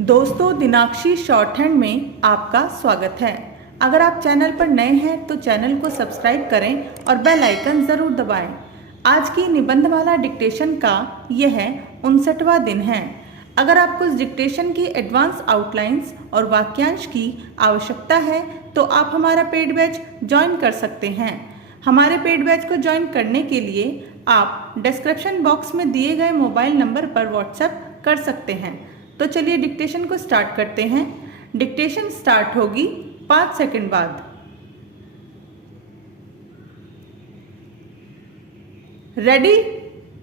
दोस्तों, दिनाक्षी short hand में आपका स्वागत है। अगर आप चैनल पर नए हैं तो चैनल को सब्सक्राइब करें और बेल आइकन ज़रूर दबाएं। आज की निबंधमाला डिक्टेशन का यह 59वां दिन है। अगर आपको इस डिक्टेशन की एडवांस आउटलाइंस और वाक्यांश की आवश्यकता है तो आप हमारा पेड बैच ज्वाइन कर सकते हैं। हमारे पेड बैच को ज्वाइन करने के लिए आप डिस्क्रिप्शन बॉक्स में दिए गए मोबाइल नंबर पर व्हाट्सएप कर सकते हैं। तो चलिए डिक्टेशन को स्टार्ट करते हैं। डिक्टेशन स्टार्ट होगी 5 सेकंड बाद। Ready,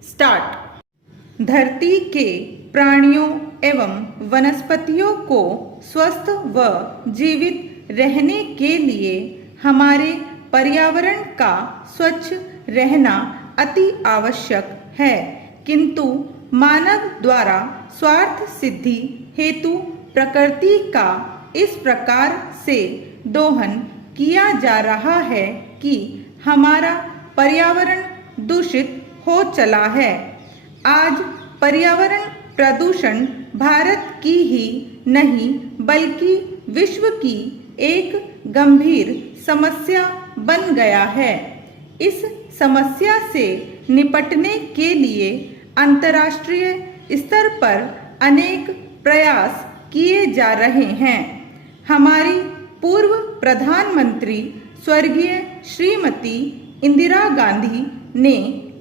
start. धरती के प्राणियों एवं वनस्पतियों को स्वस्थ व जीवित रहने के लिए हमारे पर्यावरण का स्वच्छ रहना अति आवश्यक है, किंतु मानव द्वारा स्वार्थ सिद्धि हेतु प्रकृति का इस प्रकार से दोहन किया जा रहा है कि हमारा पर्यावरण दूषित हो चला है। आज पर्यावरण प्रदूषण भारत की ही नहीं बल्कि विश्व की एक गंभीर समस्या बन गया है। इस समस्या से निपटने के लिए अंतर्राष्ट्रीय स्तर पर अनेक प्रयास किए जा रहे हैं। हमारी पूर्व प्रधानमंत्री स्वर्गीय श्रीमती इंदिरा गांधी ने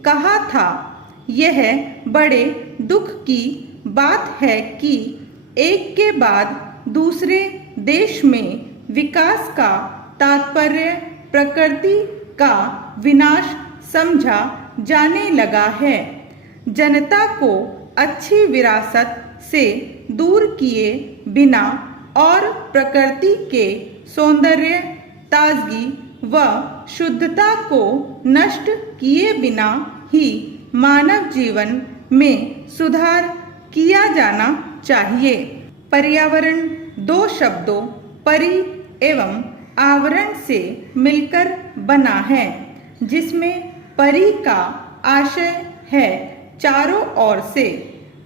कहा था, यह बड़े दुख की बात है कि एक के बाद दूसरे देश में विकास का तात्पर्य प्रकृति का विनाश समझा जाने लगा है। जनता को अच्छी विरासत से दूर किए बिना और प्रकृति के सौंदर्य, ताजगी व शुद्धता को नष्ट किए बिना ही मानव जीवन में सुधार किया जाना चाहिए। पर्यावरण दो शब्दों परि एवं आवरण से मिलकर बना है, जिसमें परि का आशय है चारों ओर से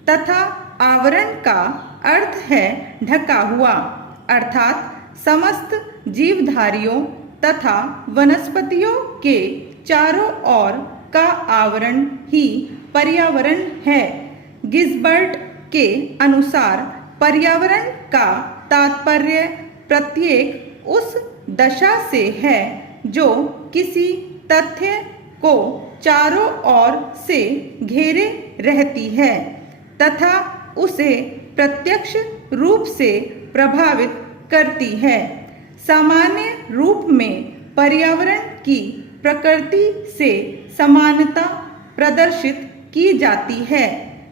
तथा आवरण का अर्थ है ढका हुआ, अर्थात समस्त जीवधारियों तथा वनस्पतियों के चारों ओर का आवरण ही पर्यावरण है। गिज़बर्ट के अनुसार पर्यावरण का तात्पर्य प्रत्येक उस दशा से है जो किसी तथ्य को चारों ओर से घेरे रहती है तथा उसे प्रत्यक्ष रूप से प्रभावित करती है। सामान्य रूप में पर्यावरण की प्रकृति से समानता प्रदर्शित की जाती है,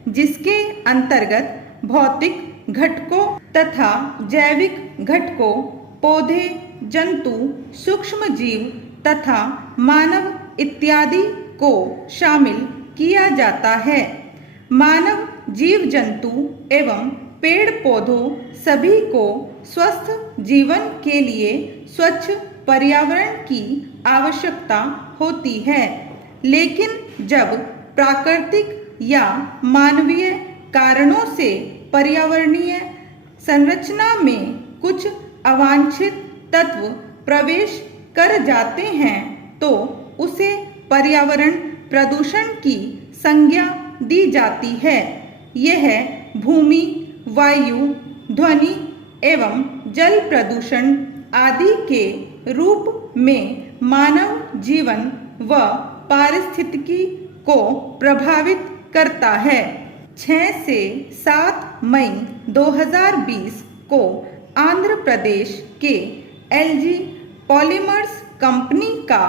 जिसके अंतर्गत भौतिक घटकों तथा जैविक घटकों, पौधे, जंतु, सूक्ष्म जीव तथा मानव इत्यादि को शामिल किया जाता है। मानव, जीव जंतु एवं पेड़ पौधों सभी को स्वस्थ जीवन के लिए स्वच्छ पर्यावरण की आवश्यकता होती है, लेकिन जब प्राकृतिक या मानवीय कारणों से पर्यावरणीय संरचना में कुछ अवांछित तत्व प्रवेश कर जाते हैं तो उसे पर्यावरण प्रदूषण की संज्ञा दी जाती है। यह भूमि, वायु, ध्वनि एवं जल प्रदूषण आदि के रूप में मानव जीवन व पारिस्थितिकी को प्रभावित करता है। 6 से 7 मई 2020 को आंध्र प्रदेश के एलजी पॉलीमर्स कंपनी का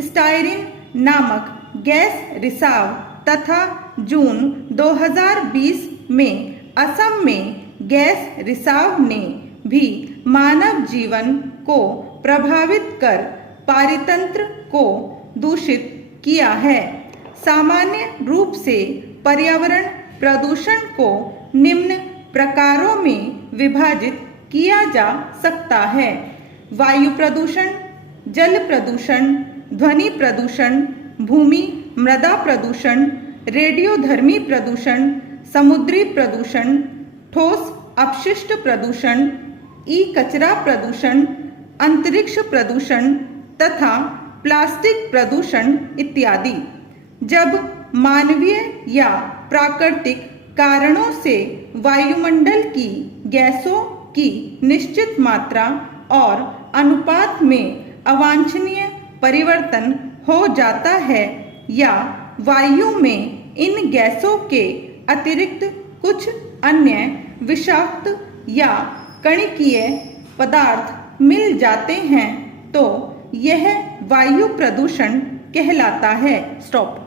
स्टायरीन नामक गैस रिसाव तथा जून 2020 में असम में गैस रिसाव ने भी मानव जीवन को प्रभावित कर पारितंत्र को दूषित किया है। सामान्य रूप से पर्यावरण प्रदूषण को निम्न प्रकारों में विभाजित किया जा सकता है: वायु प्रदूषण, जल प्रदूषण, ध्वनि प्रदूषण, भूमि मृदा प्रदूषण, रेडियोधर्मी प्रदूषण, समुद्री प्रदूषण, ठोस अपशिष्ट प्रदूषण, ई कचरा प्रदूषण, अंतरिक्ष प्रदूषण तथा प्लास्टिक प्रदूषण इत्यादि। जब मानवीय या प्राकृतिक कारणों से वायुमंडल की गैसों की निश्चित मात्रा और अनुपात में अवांछनीय परिवर्तन हो जाता है या वायु में इन गैसों के अतिरिक्त कुछ अन्य विषाक्त या कणिकीय पदार्थ मिल जाते हैं तो यह वायु प्रदूषण कहलाता है। स्टॉप।